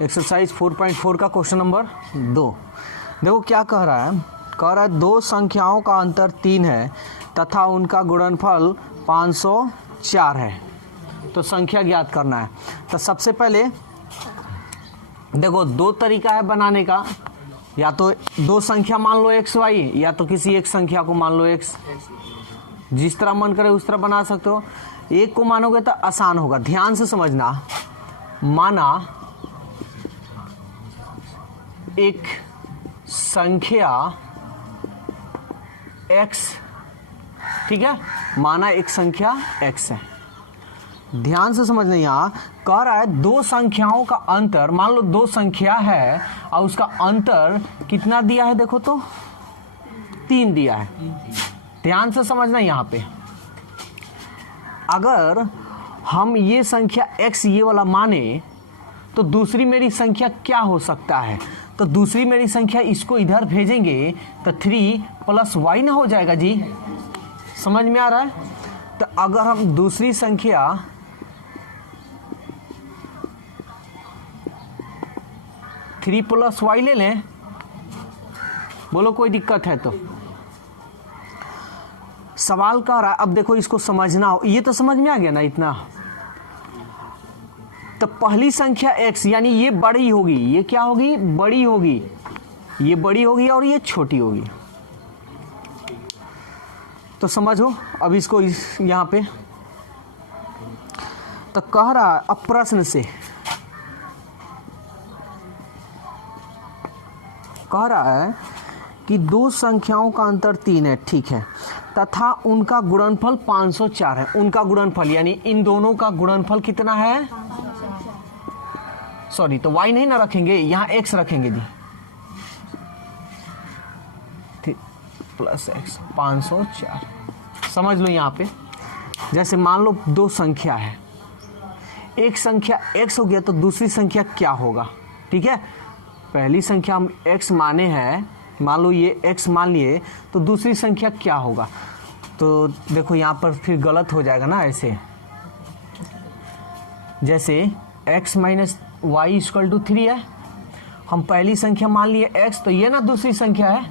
Exercise 4.4 का question number 2। देखो क्या कह रहा है, दो संख्याओं का अंतर 3 है तथा उनका गुणनफल 504 है, तो संख्या ज्ञात करना है। तो सबसे पहले देखो दो तरीका है बनाने का, या तो दो संख्या मान लो x y, या तो किसी एक संख्या को मान लो x। जिस तरह मन करे उस तरह बना सकते हो। एक को मानोगे तो आसान होगा, ध्यान से समझना। माना एक संख्या x, ठीक है, माना एक संख्या x है। ध्यान से समझना, यहां कह रहा है दो संख्याओं का अंतर, मान लो दो संख्या है और उसका अंतर कितना दिया है, देखो तो 3 दिया है। ध्यान से समझना, यहां पे अगर हम ये संख्या x ये वाला माने तो दूसरी मेरी संख्या क्या हो सकता है, तो दूसरी मेरी संख्या इसको इधर भेजेंगे तो 3 + y ना हो जाएगा जी। समझ में आ रहा है? तो अगर हम दूसरी संख्या थ्री प्लस वाई ले लें, बोलो कोई दिक्कत है तो? सवाल कर रहा है, अब देखो इसको समझना हो, ये तो समझ में आ गया ना इतना। तो पहली संख्या x यानी ये बड़ी होगी, ये क्या होगी, बड़ी होगी, ये बड़ी होगी और ये छोटी होगी। तो समझो अब इसको यहां पे तो कह रहा है, अब प्रश्न से कह रहा है कि दो संख्याओं का अंतर 3 है, ठीक है, तथा उनका गुणनफल 504 है। उनका गुणनफल यानी इन दोनों का गुणनफल कितना है, सॉरी तो y नहीं ना रखेंगे, यहां x रखेंगे जी, प्लस x 504। समझ लो यहां पे, जैसे मान लो दो संख्या है, एक संख्या x हो गया तो दूसरी संख्या क्या होगा, ठीक है। पहली संख्या हम x माने हैं, मान लो ये x मान लिए, तो दूसरी संख्या क्या होगा। तो देखो यहाँ पर फिर गलत हो जाएगा ना, ऐसे जैसे x - y = 3 है, हम पहली संख्या मान लिए x, तो ये ना दूसरी संख्या है,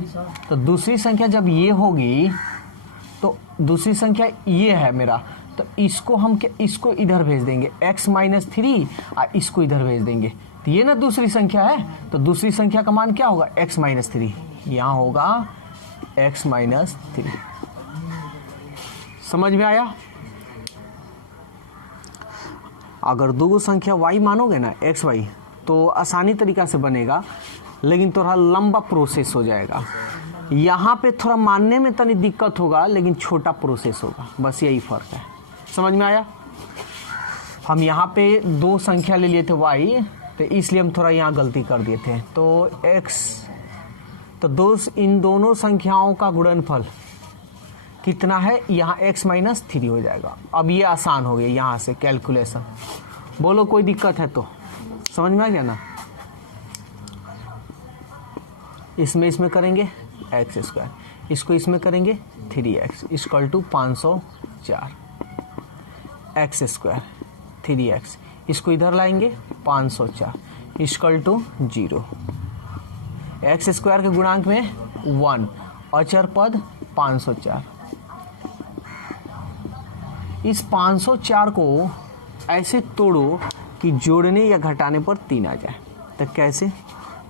तो दूसरी संख्या जब ये होगी तो दूसरी संख्या ये है मेरा, तो इसको हम इसको इधर भेज देंगे x - 3 और इसको इधर भेज देंगे, तो ये ना दूसरी संख्या है, तो दूसरी संख्या का मान क्या होगा, x - 3, यहाँ होगा x - 3। समझ में आया? अगर दो संख्या y मानोगे ना x y, तो आसानी तरीका से बनेगा, लेकिन थोड़ा लंबा प्रोसेस हो जाएगा। यहाँ पे थोड़ा मानने में तनी दिक्कत होगा, लेकिन छोटा प्रोसेस होगा, बस यही फर्क है। समझ में आया? हम यहाँ पे दो संख्या ले लिए थे y, तो इसलिए हम थोड़ा यहाँ गलती कर दिए थे। तो x, तो इन दोनों संख्याओं का गुणनफल कितना है, यहाँ x - 3 हो जाएगा। अब ये आसान हो गया यहाँ से कैलकुलेशन, बोलो कोई दिक्कत है तो? समझ में आ गया ना? इसमें करेंगे x², इसको इसमें करेंगे 3x = 504, x², 3x, इसको इधर लाएंगे 504 = 0। x² के गुणांक में 1, अचर पद 504। इस 504 को ऐसे तोड़ो कि जोड़ने या घटाने पर 3 आ जाए। तो कैसे?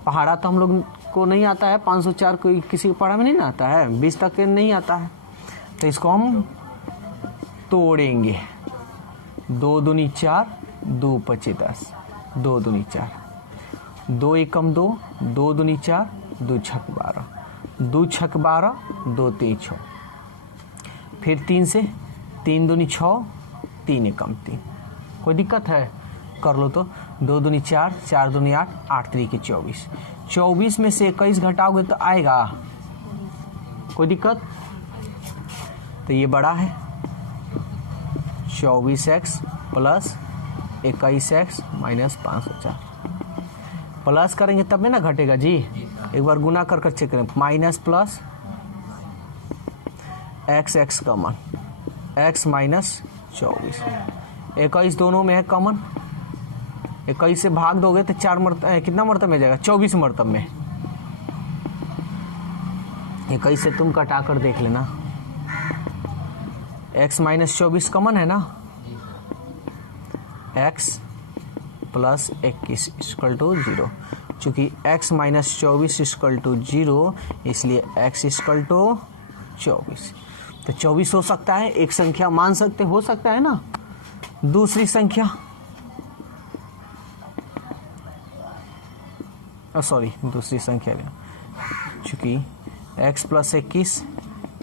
पहाड़ा तो हम लोग को नहीं आता है, 504 कोई किसी को पढ़ा में नहीं आता है, 20 तक के नहीं आता है, तो इसको हम तोड़ेंगे। 2 दूनी 4, 2 × 5 = 10, 2 दूनी 4, 2 एकम 2, 2 दूनी 4, 2 छक 12, 2 छक 12, 2 3 6, फिर 3 से 3 दूनी 6, 3 एकम 3। कोई दिक्कत है? कर लो तो 2 दूनी 4, 4 दूनी 8, 8 3 = 24। 24 में से 21 घटाओगे तो आएगा, कोई दिक्कत? तो ये बड़ा है 24x + 21x - 504। प्लस करेंगे तब में ना घटेगा जी, एक बार गुना कर चेक करें, minus plus x common, x - 24, 21 दोनों में है कॉमन, 21 से भाग दोगे तो 4 कितना मरतब में जाएगा, 24 मरतब में। 21 से तुम कटा कर देख लेना, x माइनस 24 कॉमन है ना, x प्लस 21 इक्वल टू 0। चूंकि x माइनस 24 इक्वल टू 0 इसलिए x इक्वल टू 24। तो 24 हो सकता है, एक संख्या मान सकते हो सकता है ना। दूसरी संख्या सॉरी दूसरी संख्या चूंकि x प्लस 21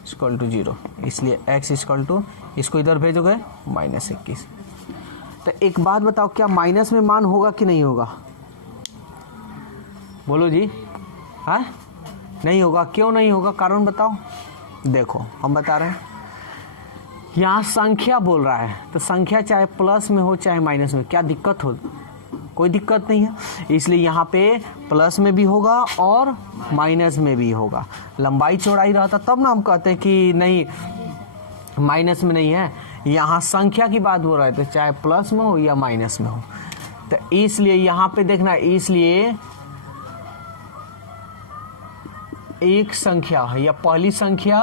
इक्वल टू 0 इसलिए x इक्वल टू, इसको इधर भेजोगे माइनस 21। तो एक बात बताओ, क्या माइनस में मान होगा कि नहीं होगा, बोलो जी। हाँ नहीं होगा, क्यों नहीं होगा, कारण बताओ। देखो हम बता रहे हैं, यहाँ संख्या बोल रहा है तो संख्या चाहे प्लस में हो चाहे माइनस में, क्या दिक्कत हो, कोई दिक्कत नहीं है। इसलिए यहाँ पे प्लस में भी होगा और माइनस में भी होगा। लंबाई चौड़ाई रहता तब ना हम कहते हैं कि नहीं माइनस में नहीं है। यहाँ संख्या की बात बोल रहा है तो चाहे प्लस में हो या माइनस में हो। तो इसलिए यहाँ पे देखना, इसलिए एक संख्या या पहली संख्या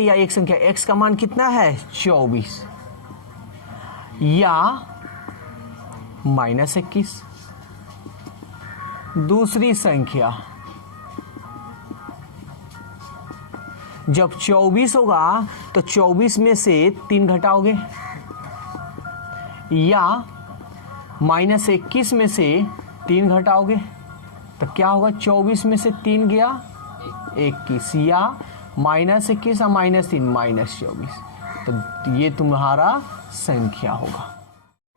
या एक संख्या x का मान कितना है 24 या माइनस 21। दूसरी संख्या जब 24 होगा तो 24 में से 3 घटाओगे या माइनस 21 में से 3 घटाओगे तो क्या होगा, 24 में से 3 गया 21 या माइनस 21 या माइनस 3 माइनस 24। तो ये तुम्हारा संख्या होगा।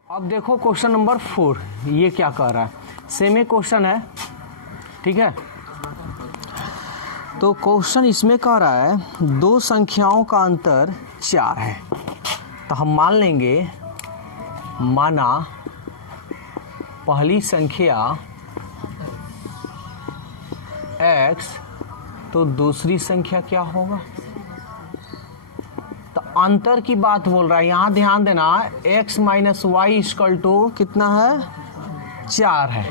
अब देखो क्वेश्चन नंबर 4, ये क्या कह रहा है, सेम ही क्वेश्चन है, ठीक है। तो क्वेश्चन इसमें कह रहा है दो संख्याओं का अंतर 4 है। तो हम मान लेंगे, माना पहली संख्या x तो दूसरी संख्या क्या होगा। तो अंतर की बात बोल रहा है, यहां ध्यान देना, x minus y equal to कितना है 4 है।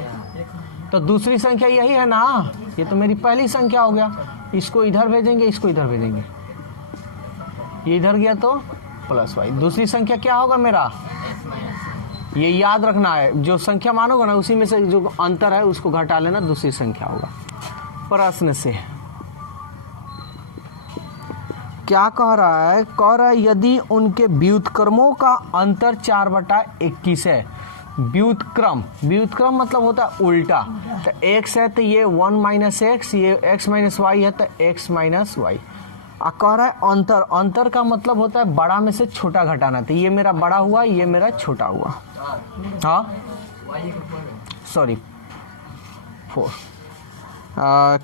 तो दूसरी संख्या यही है ना, ये तो मेरी पहली संख्या हो गया, इसको इधर भेजेंगे, इसको इधर भेजेंगे, ये इधर गया तो प्लस वाई। दूसरी संख्या क्या होगा मेरा, ये याद रखना है, जो संख्या मानोगे ना उसी में से जो अंतर है उसको घटा लेना, दूसरी संख्या होगा। प्रश्न से क्या कह रहा है, कह रहा है यदि उनके व्युत्क्रमों का अंतर 4/21 है। व्युत्क्रम मतलब होता है उल्टा। तो x है तो ये 1 माइनस एक्स, ये x माइनस वाई है तो x माइनस वाई। कह रहा है अंतर का मतलब होता है बड़ा में से छोटा घटाना। तो ये मेरा बड़ा हुआ, ये मेरा छोटा हुआ। हाँ सॉरी 4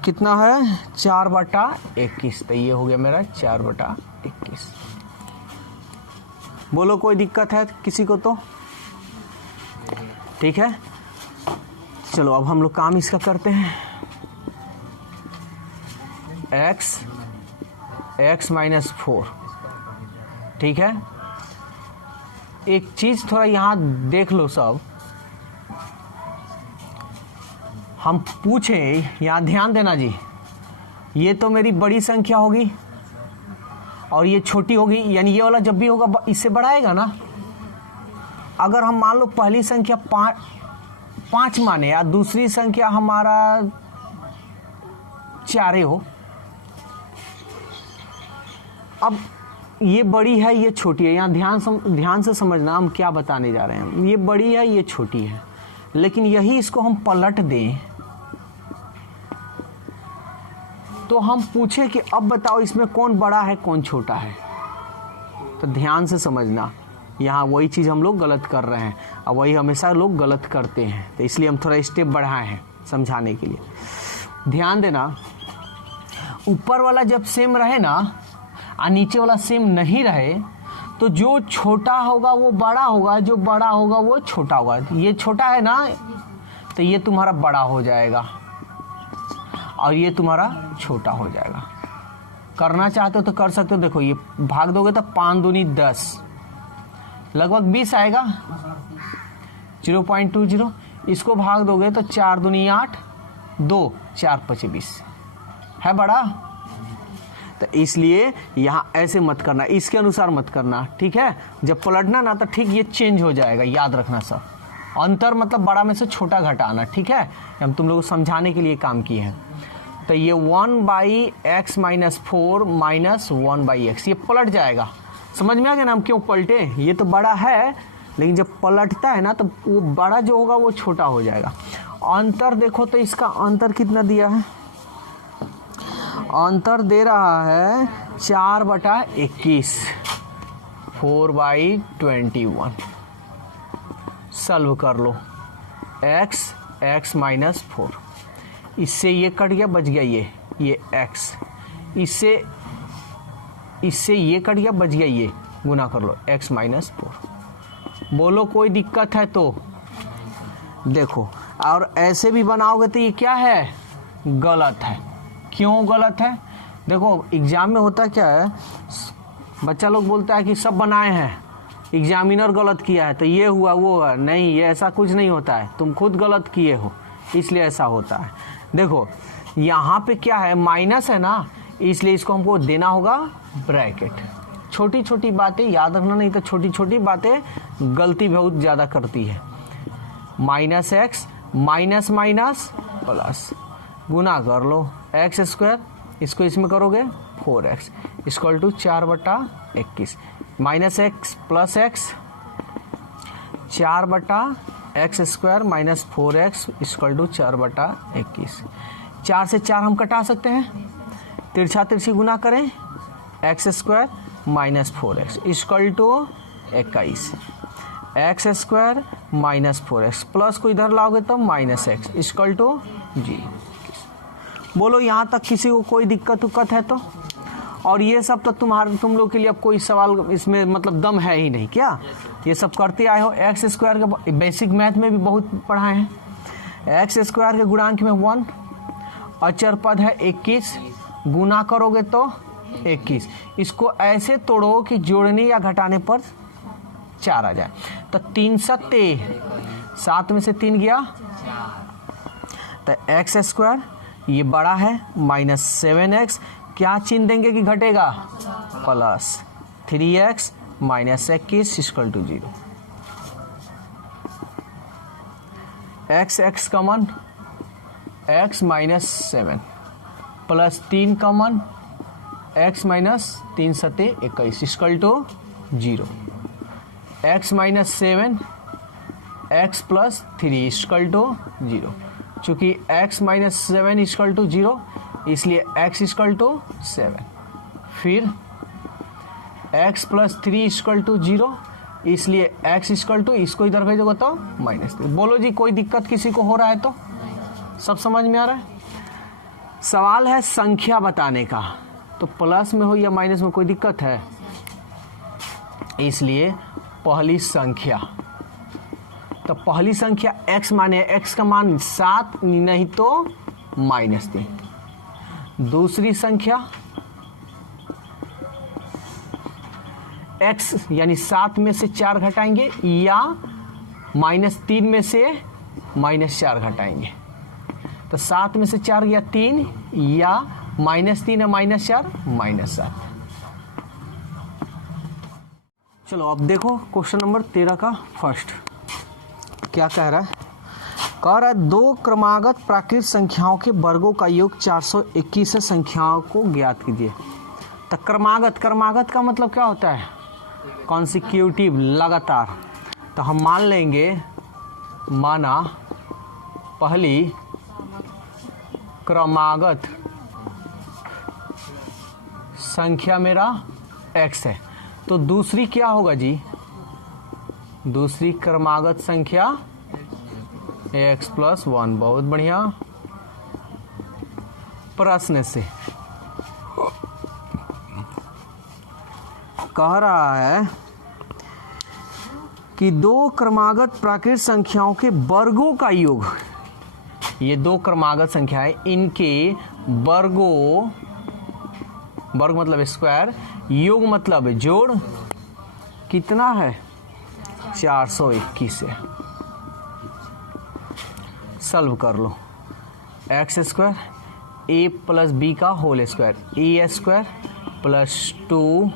कितना है 4/21। तो ये हो गया मेरा 4/21। बोलो कोई दिक्कत है किसी को तो, ठीक है। चलो अब हम लोग काम इसका करते हैं। x माइनस 4, ठीक है। एक चीज थोड़ा यहाँ देख लो सब, हम पूछे, यहाँ ध्यान देना जी, ये तो मेरी बड़ी संख्या होगी और ये छोटी होगी, यानी ये वाला जब भी होगा इससे बड़ा आएगा ना। अगर हम मान लो पहली संख्या 5 माने या दूसरी संख्या हमारा 4 हो, अब ये बड़ी है ये छोटी है, यहाँ ध्यान से समझना हम क्या बताने जा रहे हैं। ये बड़ी है ये छोटी है, लेकिन यही इसको हम पलट दें तो हम पूछे कि अब बताओ इसमें कौन बड़ा है कौन छोटा है। तो ध्यान से समझना, यहाँ वही चीज़ हम लोग गलत कर रहे हैं और वही हमेशा लोग गलत करते हैं। तो इसलिए हम थोड़ा स्टेप बढ़ाए हैं समझाने के लिए। ध्यान देना, ऊपर वाला जब सेम रहे ना और नीचे वाला सेम नहीं रहे तो जो छोटा होगा वो बड़ा होगा, जो बड़ा होगा वो छोटा होगा। ये छोटा है ना तो ये तुम्हारा बड़ा हो जाएगा और ये तुम्हारा छोटा हो जाएगा। करना चाहते हो तो कर सकते हो। देखो ये भाग दोगे तो 5 दूनी 10, लगभग 20 आएगा। 0.20, इसको भाग दोगे तो 4 दूनी 8, 2 4 5 20 है बड़ा। तो इसलिए यहाँ ऐसे मत करना, इसके अनुसार मत करना, ठीक है। जब पलटना ना तो ठीक ये चेंज हो जाएगा, याद रखना सब। अंतर मतलब बड़ा में से छोटा घटाना, ठीक है। हम तुम लोगों को समझाने के लिए काम किए हैं। तो ये 1/x - 4 - 1/x ये पलट जाएगा। समझ में आ गया ना हम क्यों पलटे? ये तो बड़ा है, लेकिन जब पलटता है ना तो वो बड़ा जो होगा वो छोटा हो जाएगा। अंतर देखो तो इसका अंतर कितना दिया है? अंतर दे रहा है 4/21, 4/21। सॉल्व कर लो। x - 4, इससे ये कट गया, बच गया ये x, इससे ये कट गया, बच गया ये, गुना कर लो x - 4। बोलो कोई दिक्कत है तो? देखो, और ऐसे भी बनाओगे तो ये क्या है? गलत है। क्यों गलत है? देखो एग्जाम में होता क्या है, बच्चा लोग बोलता है कि सब बनाए हैं, एग्जामिनर गलत किया है तो ये हुआ वो है। नहीं, ये ऐसा कुछ नहीं होता है, तुम खुद गलत किए हो इसलिए ऐसा होता है। देखो यहाँ पे क्या है, माइनस है ना, इसलिए इसको हमको देना होगा ब्रैकेट। छोटी छोटी बातें याद रखना, नहीं तो छोटी छोटी बातें गलती बहुत ज़्यादा करती है। -x माइनस माइनस प्लस, गुना कर लो x², इसको इसमें करोगे 4x equal to 4/21, -x + x 4/x² - 4x equal to 4/21। 4 से 4 हम कटा सकते हैं, तिरछा तिरछी गुना करें, x² - 4x equal to 21, x² - 4x plus को इधर लाओगे तो -x इक्वल टू 0। बोलो यहाँ तक किसी को कोई दिक्कत उक्कत है तो? और ये सब तो तुम लोग के लिए अब कोई सवाल इसमें मतलब दम है ही नहीं क्या? ये सब करते आए हो। x² के बेसिक मैथ में भी बहुत पढ़ाए हैं। x² के गुणांक में 1, अचर पद है 21, गुना करोगे तो 21। इसको ऐसे तोड़ो कि जोड़ने या घटाने पर 4 आ जाए। तो 3 सत्ते 7 में से 3 गया, तो x² ये बड़ा है -7x, क्या चिन्ह देंगे कि घटेगा? Plus 3x - 21 equal to 0। x common, x - 7 plus 3 common, x - 3 सत्ते 21 equal to 0। x - 7 x + 3 equal to 0। चूँकि x - 7 इक्वल टू 0 इसलिए x इक्वल टू 7। फिर x + 3 इक्वल टू 0 इसलिए x इक्वल टू, इसको इधर भेजोगे तो -3। बोलो जी कोई दिक्कत किसी को हो रहा है तो? सब समझ में आ रहा है? सवाल है संख्या बताने का, तो प्लस में हो या माइनस में कोई दिक्कत है? इसलिए पहली संख्या, तो पहली संख्या x माने x का मान 7 नहीं तो -3। दूसरी संख्या x यानी 7 में से 4 घटाएंगे या -3 में से -4 घटाएंगे। तो 7 में से 4 या 3 या -3 या -4 -7। चलो अब देखो क्वेश्चन नंबर 13 का फर्स्ट क्या कह रहा है? कह रहा है 2 क्रमागत प्राकृत संख्याओं के वर्गों का योग 421 संख्याओं को ज्ञात कीजिए। तो क्रमागत का मतलब क्या होता है? कॉन्सिक्यूटिव, लगातार। तो हम मान लेंगे, माना पहली क्रमागत संख्या मेरा x है, तो दूसरी क्या होगा जी? दूसरी क्रमागत संख्या x + 1। बहुत बढ़िया। प्रश्न से कह रहा है कि 2 क्रमागत प्राकृत संख्याओं के वर्गों का योग, ये 2 क्रमागत संख्या है, इनके वर्गों, वर्ग मतलब स्क्वायर, योग मतलब जोड़, कितना है? 421 है। सॉल्व कर लो। X square a plus b का whole square, a square plus 2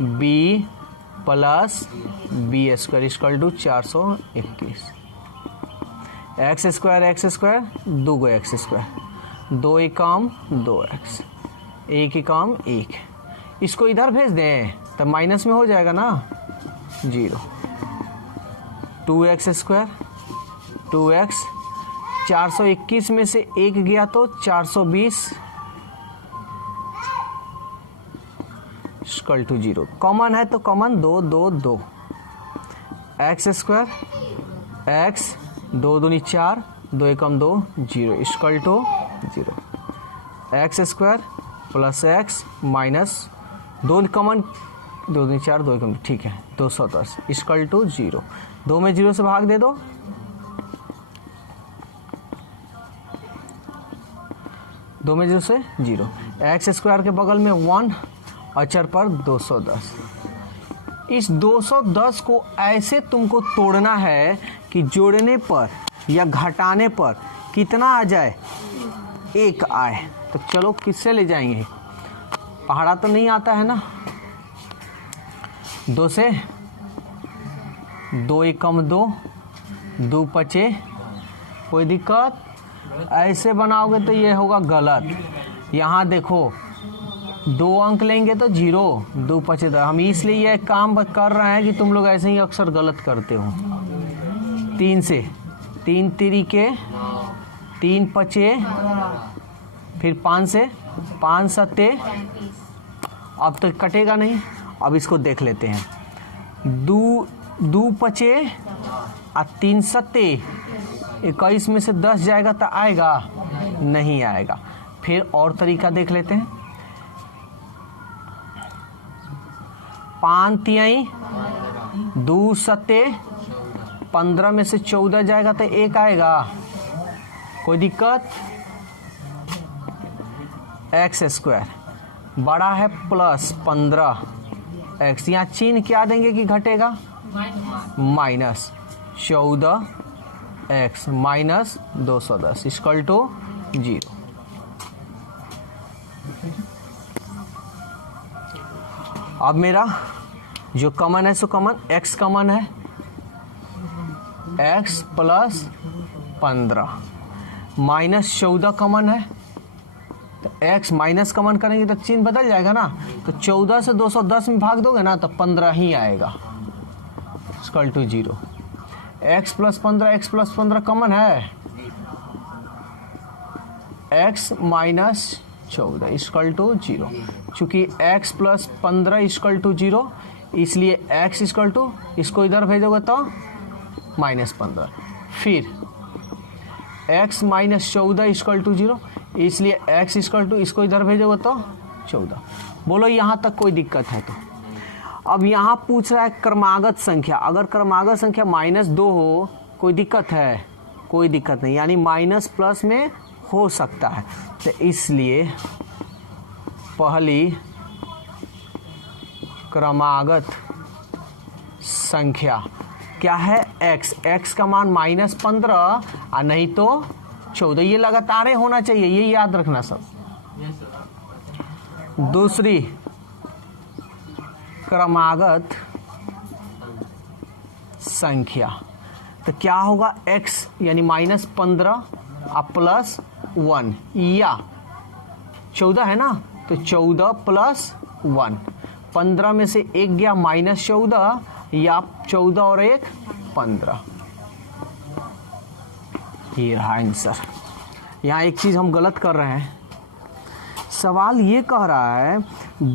b plus b square equal to 421। X square दो गो एक्स स्क्वायर, 2 एक काम 2x, एक ही काम 1। इसको इधर भेज दें तब माइनस में हो जाएगा ना 0। 2x स्क्वायर 2x, 421 में से 1 गया तो 420 इक्वल टू 0। कॉमन है तो कॉमन 2 2 2। एक्स स्क्वायर एक्स 2 दूनी 4, 2 एकम 2 0 equal to 0। X square plus x minus 2 common, 2 दूनी 4, 2 एकम, ठीक है 210 इक्वल टू 0। 2 में 0 से भाग दे दो, 2 में 0 से 0। एक्स स्क्वायर के बगल में 1, अचर पर 210। इस 210 को ऐसे तुमको तोड़ना है कि जोड़ने पर या घटाने पर कितना आ जाए, 1 आए। तो चलो किससे ले जाएंगे, पहाड़ा तो नहीं आता है ना। 2 से 2 एकम 2, 2 पचे, कोई दिक्कत। ऐसे बनाओगे तो ये होगा गलत। यहाँ देखो 2 अंक लेंगे तो 0, 2 पचे 10। हम इसलिए ये काम कर रहे हैं कि तुम लोग ऐसे ही अक्सर गलत करते हो। 3 से 3 तिरिके 3 पचे, फिर 5 से 5 सत्ते, अब तो कटेगा नहीं। अब इसको देख लेते हैं। 2 पचे और 3 सत्ते, 21 में से 10 जाएगा तो आएगा नहीं आएगा। फिर और तरीका देख लेते हैं। 5 तिहाई 2 सत्ते, 15 में से 14 जाएगा तो 1 आएगा, कोई दिक्कत। एक्स स्क्वायर बड़ा है प्लस 15 एक्स, यहाँ चिन्ह क्या देंगे कि घटेगा, minus 14 x minus 210 equal to 0। अब मेरा जो कॉमन है सो कॉमन, x कॉमन है, x प्लस 15 माइनस 14 कॉमन है, तो x माइनस कॉमन करेंगे तो चिन्ह बदल जाएगा ना। तो 14 से 210 में भाग दोगे ना तो 15 ही आएगा equal to 0। x plus 15 common है, x माइनस 14 इक्वल टू 0। चूंकि x प्लस 15 इक्वल टू 0, इसलिए x इक्वल टू, इसको इधर भेजोगे तो माइनस 15, फिर x माइनस 14 इक्वल टू 0, इसलिए x इक्वल टू, इसको इधर भेजोगे तो 14। बोलो यहाँ तक कोई दिक्कत है तो। अब यहाँ पूछ रहा है क्रमागत संख्या। अगर क्रमागत संख्या -2 हो, कोई दिक्कत है, कोई दिक्कत नहीं, यानी माइनस प्लस में हो सकता है। तो इसलिए पहली क्रमागत संख्या क्या है, x का मान -15 और नहीं तो 14। ये लगातार होना चाहिए, ये याद रखना सब। दूसरी क्रमागत संख्या तो क्या होगा, x यानी -15 और प्लस 1 या 14 है ना, तो 14 प्लस 1, 15 में से 1 गया -14 या 14 और 1 15। ये रहा आंसर। यहाँ एक चीज हम गलत कर रहे हैं। सवाल ये कह रहा है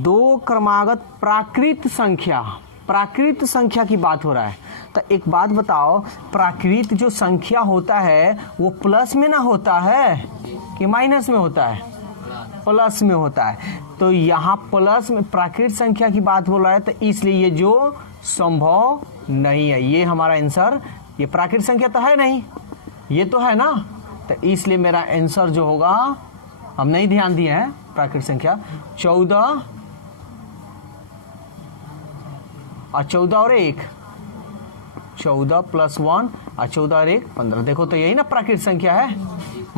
2 क्रमागत प्राकृत संख्या की बात हो रहा है। तो एक बात बताओ, प्राकृत जो संख्या होता है वो प्लस में ना होता है कि माइनस में होता है, प्लस में होता है। तो यहाँ प्लस में प्राकृत संख्या की बात हो रहा है, तो इसलिए ये जो संभव नहीं है, ये हमारा आंसर, ये प्राकृत संख्या तो है नहीं, ये तो है ना। तो इसलिए मेरा आंसर जो होगा, हम नहीं ध्यान दिए हैं प्राकृत संख्या, 14 और 14 और 1 14 + 1 और 14 और 1 15। देखो तो यही ना प्राकृत संख्या है,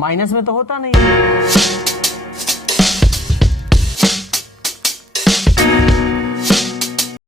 माइनस में तो होता नहीं है।